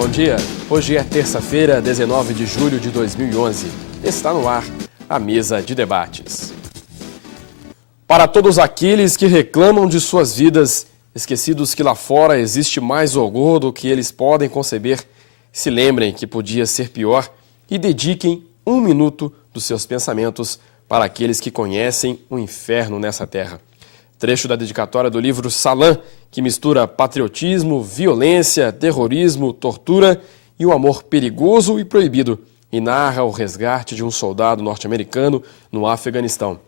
bom dia. Hoje é terça-feira, 19 de julho de 2011. Está no ar a mesa de debates. Para todos aqueles que reclamam de suas vidas, esquecidos que lá fora existe mais horror do que eles podem conceber, se lembrem que podia ser pior e dediquem 1 minuto dos seus pensamentos para aqueles que conhecem o inferno nessa terra. Trecho da dedicatória do livro Salam, que mistura patriotismo, violência, terrorismo, tortura e um amor perigoso e proibido, e narra o resgate de um soldado norte-americano no Afeganistão.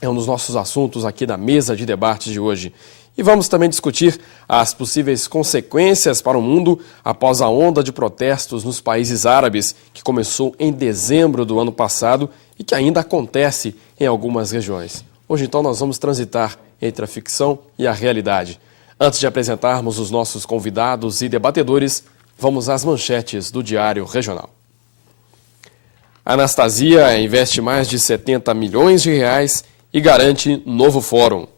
É um dos nossos assuntos aqui da mesa de debates de hoje. E vamos também discutir as possíveis consequências para o mundo após a onda de protestos nos países árabes, que começou em dezembro do ano passado e que ainda acontece em algumas regiões. Hoje, então, nós vamos transitar entre a ficção e a realidade. Antes de apresentarmos os nossos convidados e debatedores, vamos às manchetes do Diário Regional. Anastasia investe mais de 70 milhões de reais e garante novo fórum.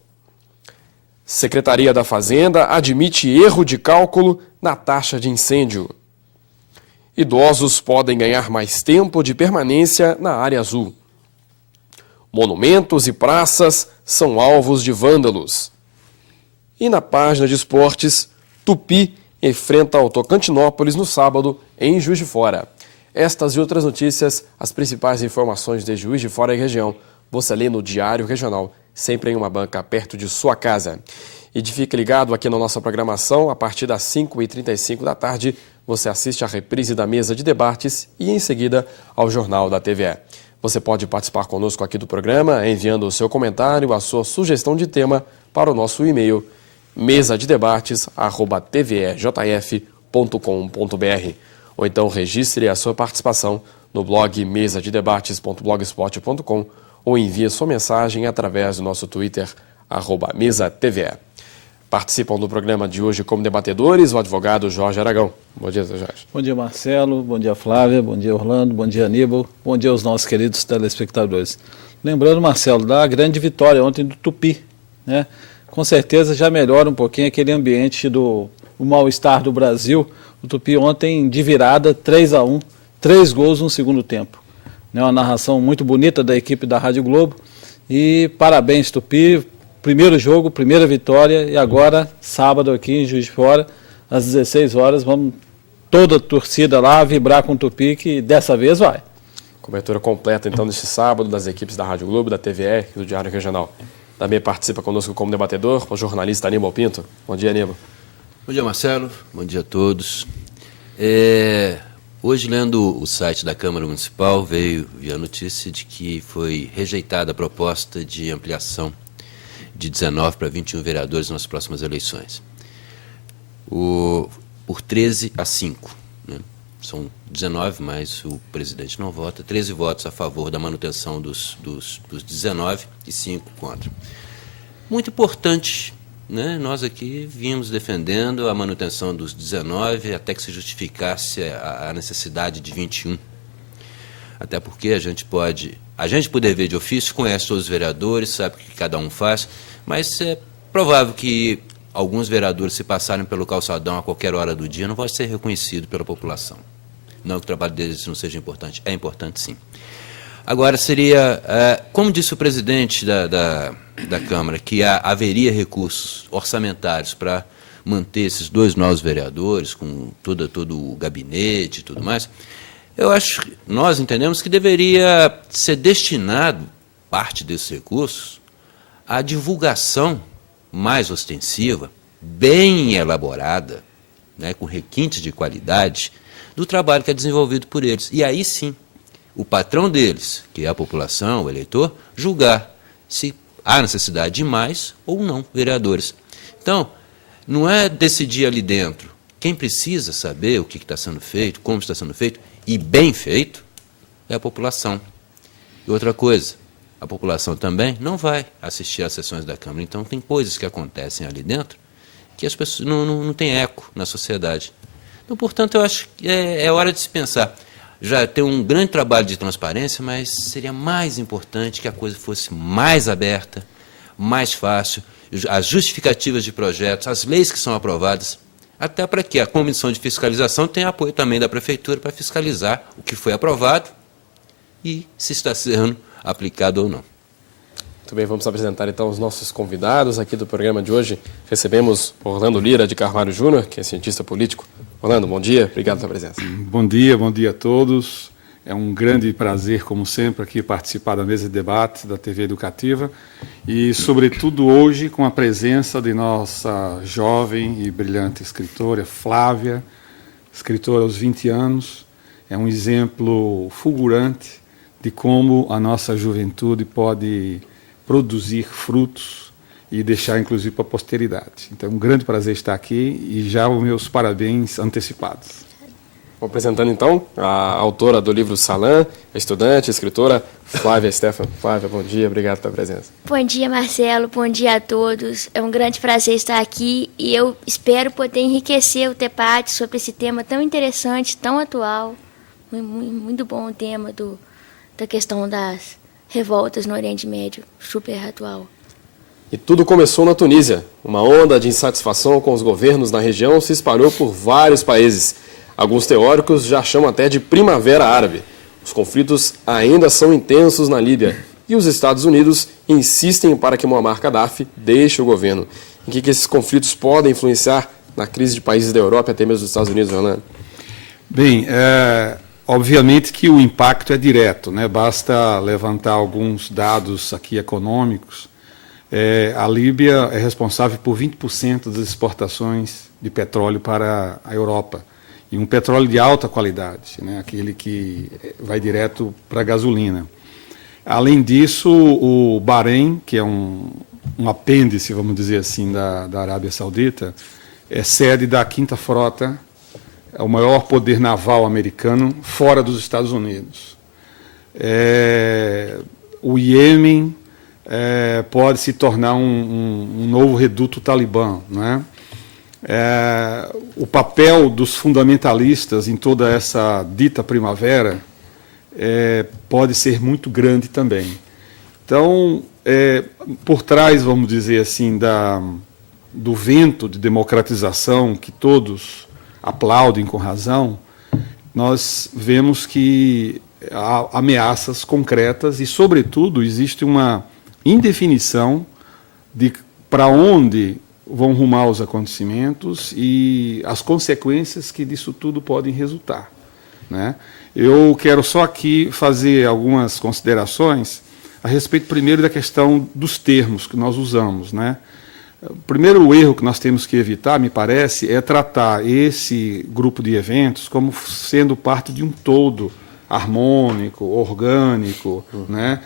Secretaria da Fazenda admite erro de cálculo na taxa de incêndio. Idosos podem ganhar mais tempo de permanência na área azul. Monumentos e praças são alvos de vândalos. E na página de esportes, Tupi enfrenta o Tocantinópolis no sábado em Juiz de Fora. Estas e outras notícias, as principais informações de Juiz de Fora e região, você lê no Diário Regional, sempre em uma banca perto de sua casa. E fique ligado aqui na nossa programação, a partir das 5h35 da tarde, você assiste a reprise da mesa de debates e em seguida ao Jornal da TVE. Você pode participar conosco aqui do programa, enviando o seu comentário, a sua sugestão de tema para o nosso e-mail mesadedebates@tvejf.com.br, ou então registre a sua participação no blog mesadedebates.blogspot.com ou envie sua mensagem através do nosso Twitter, @mesaTVE. Participam do programa de hoje como debatedores o advogado Jorge Aragão. Bom dia, Jorge. Bom dia, Marcelo. Bom dia, Flávia. Bom dia, Orlando. Bom dia, Aníbal. Bom dia aos nossos queridos telespectadores. Lembrando, Marcelo, da grande vitória ontem do Tupi, né? Com certeza já melhora um pouquinho aquele ambiente do mal-estar do Brasil. O Tupi ontem de virada, 3-1, 3 gols no segundo tempo. Uma narração muito bonita da equipe da Rádio Globo. E parabéns, Tupi. Primeiro jogo, primeira vitória. E agora, sábado aqui em Juiz de Fora, às 16 horas, vamos toda a torcida lá vibrar com o Tupi, que dessa vez vai. Cobertura completa, então, neste sábado, das equipes da Rádio Globo, da TVE e do Diário Regional. Também participa conosco como debatedor o jornalista Aníbal Pinto. Bom dia, Aníbal. Bom dia, Marcelo. Bom dia a todos. Hoje, lendo o site da Câmara Municipal, vi a notícia de que foi rejeitada a proposta de ampliação de 19 para 21 vereadores nas próximas eleições. Por 13-5. Né? São 19, mas o presidente não vota. 13 votos a favor da manutenção dos 19 e 5 contra. Muito importante, né? Nós aqui vimos defendendo a manutenção dos 19 até que se justificasse a necessidade de 21. Até porque a gente por dever de ofício, conhece todos os vereadores, sabe o que cada um faz, mas é provável que alguns vereadores, se passarem pelo calçadão a qualquer hora do dia, não vão ser reconhecidos pela população. Não que o trabalho deles não seja importante, é importante sim. Agora, como disse o presidente da Câmara, que haveria recursos orçamentários para manter esses 2 novos vereadores, com todo o gabinete e tudo mais, nós entendemos que deveria ser destinado parte desses recursos à divulgação mais ostensiva, bem elaborada, né, com requintes de qualidade, do trabalho que é desenvolvido por eles. E aí sim, o patrão deles, que é a população, o eleitor, julgar se há necessidade de mais ou não vereadores. Então, não é decidir ali dentro. Quem precisa saber o que está sendo feito, como está sendo feito, e bem feito, é a população. E outra coisa, a população também não vai assistir às sessões da Câmara. Então, tem coisas que acontecem ali dentro que as pessoas não têm eco na sociedade. Então, portanto, eu acho que é hora de se pensar. Já tem um grande trabalho de transparência, mas seria mais importante que a coisa fosse mais aberta, mais fácil. As justificativas de projetos, as leis que são aprovadas, até para que a comissão de fiscalização tenha apoio também da Prefeitura para fiscalizar o que foi aprovado e se está sendo aplicado ou não. Muito bem, vamos apresentar então os nossos convidados aqui do programa de hoje. Recebemos Orlando Lira de Carvalho Júnior, que é cientista político. Orlando, bom dia, obrigado pela presença. Bom dia a todos. É um grande prazer, como sempre, aqui participar da mesa de debate da TV Educativa e, sobretudo, hoje com a presença de nossa jovem e brilhante escritora, Flávia, escritora aos 20 anos. É um exemplo fulgurante de como a nossa juventude pode produzir frutos e deixar, inclusive, para a posteridade. Então, é um grande prazer estar aqui e já os meus parabéns antecipados. Vou apresentando, então, a autora do livro Salã, estudante, escritora, Flávia Stefan. Flávia, bom dia, obrigado pela presença. Bom dia, Marcelo, bom dia a todos. É um grande prazer estar aqui e eu espero poder enriquecer o debate sobre esse tema tão interessante, tão atual. Muito bom o tema da questão das revoltas no Oriente Médio, super atual. E tudo começou na Tunísia. Uma onda de insatisfação com os governos na região se espalhou por vários países. Alguns teóricos já chamam até de Primavera Árabe. Os conflitos ainda são intensos na Líbia e os Estados Unidos insistem para que Muammar Gaddafi deixe o governo. Em que esses conflitos podem influenciar na crise de países da Europa e até mesmo dos Estados Unidos, Orlando? Bem, obviamente que o impacto é direto, né? Basta levantar alguns dados aqui econômicos. A Líbia é responsável por 20% das exportações de petróleo para a Europa. E um petróleo de alta qualidade, né? Aquele que vai direto para a gasolina. Além disso, o Bahrein, que é um apêndice, vamos dizer assim, da Arábia Saudita, é sede da 5ª Frota, é o maior poder naval americano fora dos Estados Unidos. O Iêmen pode se tornar um novo reduto talibã, né? O papel dos fundamentalistas em toda essa dita primavera pode ser muito grande também. Então, por trás, vamos dizer assim, do vento de democratização que todos aplaudem com razão, nós vemos que há ameaças concretas e, sobretudo, existe uma indefinição de para onde vão rumar os acontecimentos e as consequências que disso tudo podem resultar, né? Eu quero só aqui fazer algumas considerações a respeito, primeiro, da questão dos termos que nós usamos, né? O primeiro erro que nós temos que evitar, me parece, é tratar esse grupo de eventos como sendo parte de um todo harmônico, orgânico, né?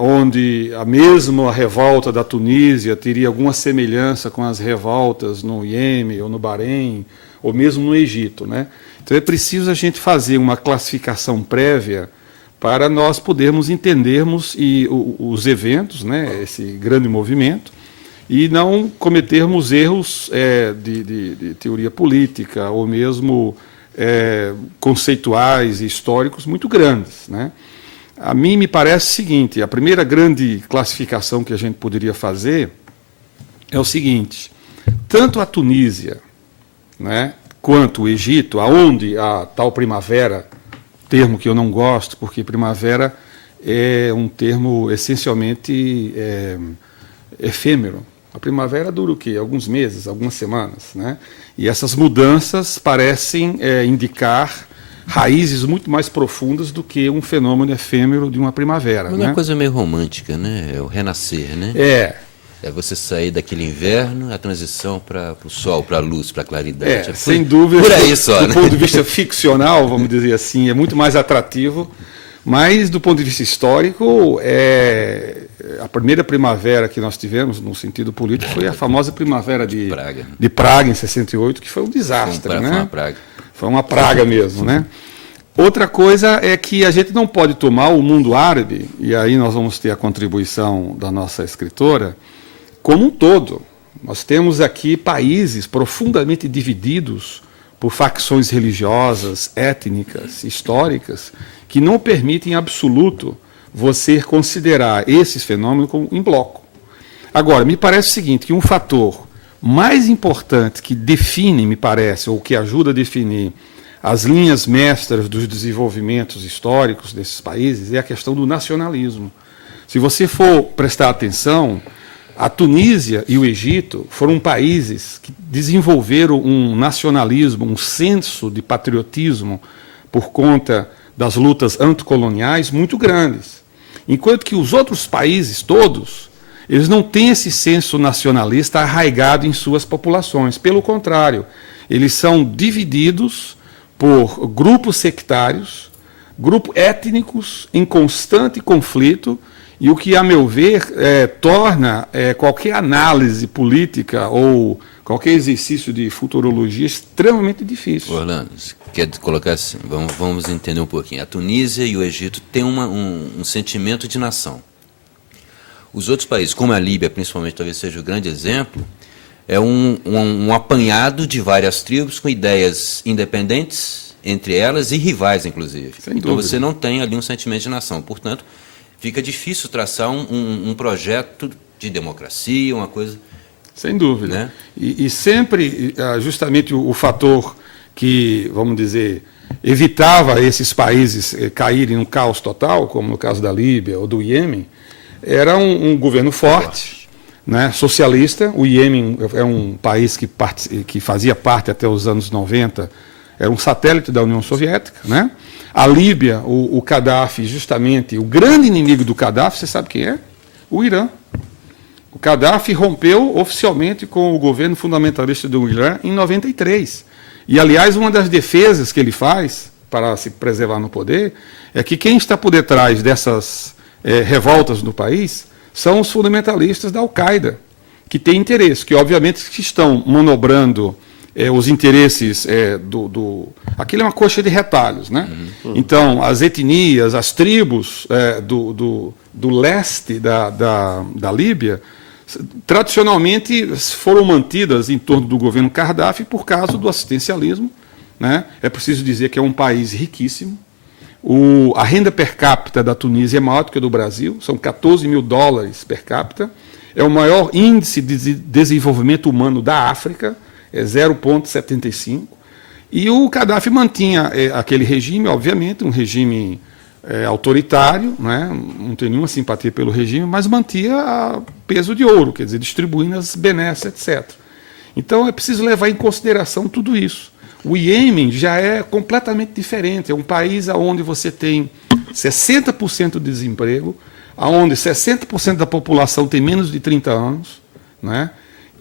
Onde a mesma revolta da Tunísia teria alguma semelhança com as revoltas no Iêmen ou no Bahrein, ou mesmo no Egito, né? Então é preciso a gente fazer uma classificação prévia para nós podermos entendermos os eventos, né, esse grande movimento, e não cometermos erros de teoria política ou mesmo conceituais e históricos muito grandes, né? A mim me parece o seguinte: a primeira grande classificação que a gente poderia fazer é o seguinte: tanto a Tunísia, né, quanto o Egito, aonde a tal primavera, termo que eu não gosto, porque primavera é um termo essencialmente efêmero. A primavera dura o quê? Alguns meses, algumas semanas, né? E essas mudanças parecem indicar raízes muito mais profundas do que um fenômeno efêmero de uma primavera. Mas é uma coisa meio romântica, né? É o renascer, né? É você sair daquele inverno, a transição para o sol, para a luz, para a claridade. Sem dúvida, por aí só, do ponto de vista ficcional, vamos dizer assim, é muito mais atrativo, mas do ponto de vista histórico, a primeira primavera que nós tivemos, no sentido político, foi a famosa primavera de Praga, em 68, que foi um desastre, né? Foi uma praga. Foi uma praga mesmo, né? Outra coisa é que a gente não pode tomar o mundo árabe, e aí nós vamos ter a contribuição da nossa escritora, como um todo. Nós temos aqui países profundamente divididos por facções religiosas, étnicas, históricas, que não permitem em absoluto você considerar esses fenômenos como em bloco. Agora, me parece o seguinte, que um fator mais importante que define, me parece, ou que ajuda a definir as linhas mestras dos desenvolvimentos históricos desses países é a questão do nacionalismo. Se você for prestar atenção, a Tunísia e o Egito foram países que desenvolveram um nacionalismo, um senso de patriotismo por conta das lutas anticoloniais muito grandes. Enquanto que os outros países todos, eles não têm esse senso nacionalista arraigado em suas populações. Pelo contrário, eles são divididos por grupos sectários, grupos étnicos em constante conflito, e o que, a meu ver, torna qualquer análise política ou qualquer exercício de futurologia extremamente difícil. Orlando, quer colocar assim, vamos entender um pouquinho. A Tunísia e o Egito têm um sentimento de nação. Os outros países, como a Líbia, principalmente, talvez seja o grande exemplo, é um apanhado de várias tribos com ideias independentes entre elas e rivais, inclusive. Sem então dúvida. você não tem ali um sentimento de nação. Portanto, fica difícil traçar um projeto de democracia, uma coisa... Sem dúvida. Né? E sempre, justamente o fator que, vamos dizer, evitava esses países caírem no caos total, como no caso da Líbia ou do Iêmen, era um governo forte, né, socialista. O Iêmen é um país que fazia parte até os anos 90, era um satélite da União Soviética, né? A Líbia, o Gaddafi, justamente, o grande inimigo do Gaddafi, você sabe quem é? O Irã. O Gaddafi rompeu oficialmente com o governo fundamentalista do Irã em 93. E, aliás, uma das defesas que ele faz para se preservar no poder é que quem está por detrás dessas revoltas no país são os fundamentalistas da Al-Qaeda, que têm interesse, que obviamente estão manobrando os interesses aquilo é uma coxa de retalhos, né? Então, as etnias, as tribos do leste da Líbia, tradicionalmente foram mantidas em torno do governo Gaddafi por causa do assistencialismo, né? É preciso dizer que é um país riquíssimo. A renda per capita da Tunísia é maior do que a do Brasil, são 14 mil dólares per capita. É o maior índice de desenvolvimento humano da África, é 0,75. E o Gaddafi mantinha aquele regime, obviamente, um regime autoritário, né? Não tem nenhuma simpatia pelo regime, mas mantinha a peso de ouro, quer dizer, distribuindo as benesses, etc. Então é preciso levar em consideração tudo isso. O Iêmen já é completamente diferente, é um país onde você tem 60% de desemprego, onde 60% da população tem menos de 30 anos, né?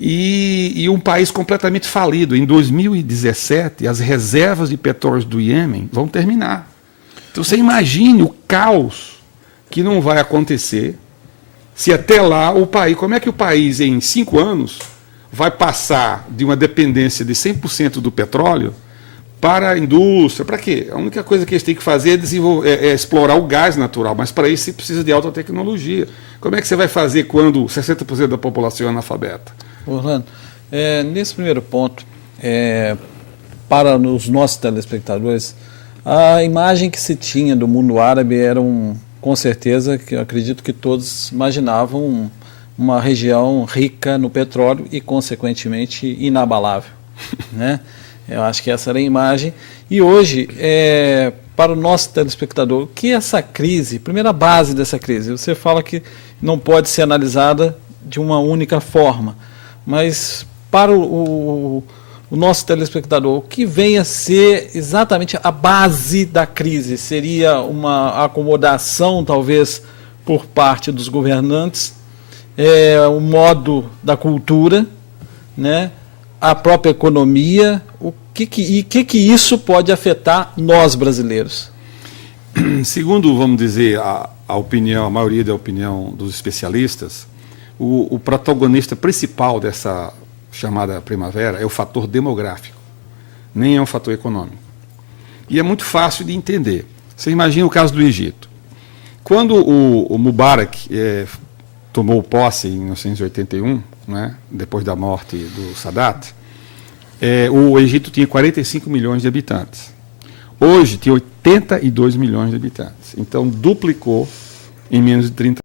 E um país completamente falido. Em 2017, as reservas de petróleo do Iêmen vão terminar. Então você imagine o caos que não vai acontecer se até lá o país... Como é que o país, em 5 anos, vai passar de uma dependência de 100% do petróleo para a indústria? Para quê? A única coisa que eles têm que fazer é explorar o gás natural, mas para isso você precisa de alta tecnologia. Como é que você vai fazer quando 60% da população é analfabeta? Orlando, nesse primeiro ponto, para os nossos telespectadores, a imagem que se tinha do mundo árabe era, com certeza, que eu acredito que todos imaginavam uma região rica no petróleo e, consequentemente, inabalável, né? Eu acho que essa era a imagem. E hoje, para o nosso telespectador, o que é essa crise? Primeira base dessa crise. Você fala que não pode ser analisada de uma única forma, mas para o nosso telespectador, o que vem a ser exatamente a base da crise? Seria uma acomodação, talvez, por parte dos governantes, o modo da cultura, né? A própria economia, o que isso pode afetar nós brasileiros? Segundo, vamos dizer, a maioria da opinião dos especialistas, o protagonista principal dessa chamada primavera é o fator demográfico, nem é um fator econômico. E é muito fácil de entender. Você imagina o caso do Egito. Quando o Mubarak tomou posse em 1981, né, depois da morte do Sadat, o Egito tinha 45 milhões de habitantes. Hoje tem 82 milhões de habitantes. Então duplicou em menos de 30 anos.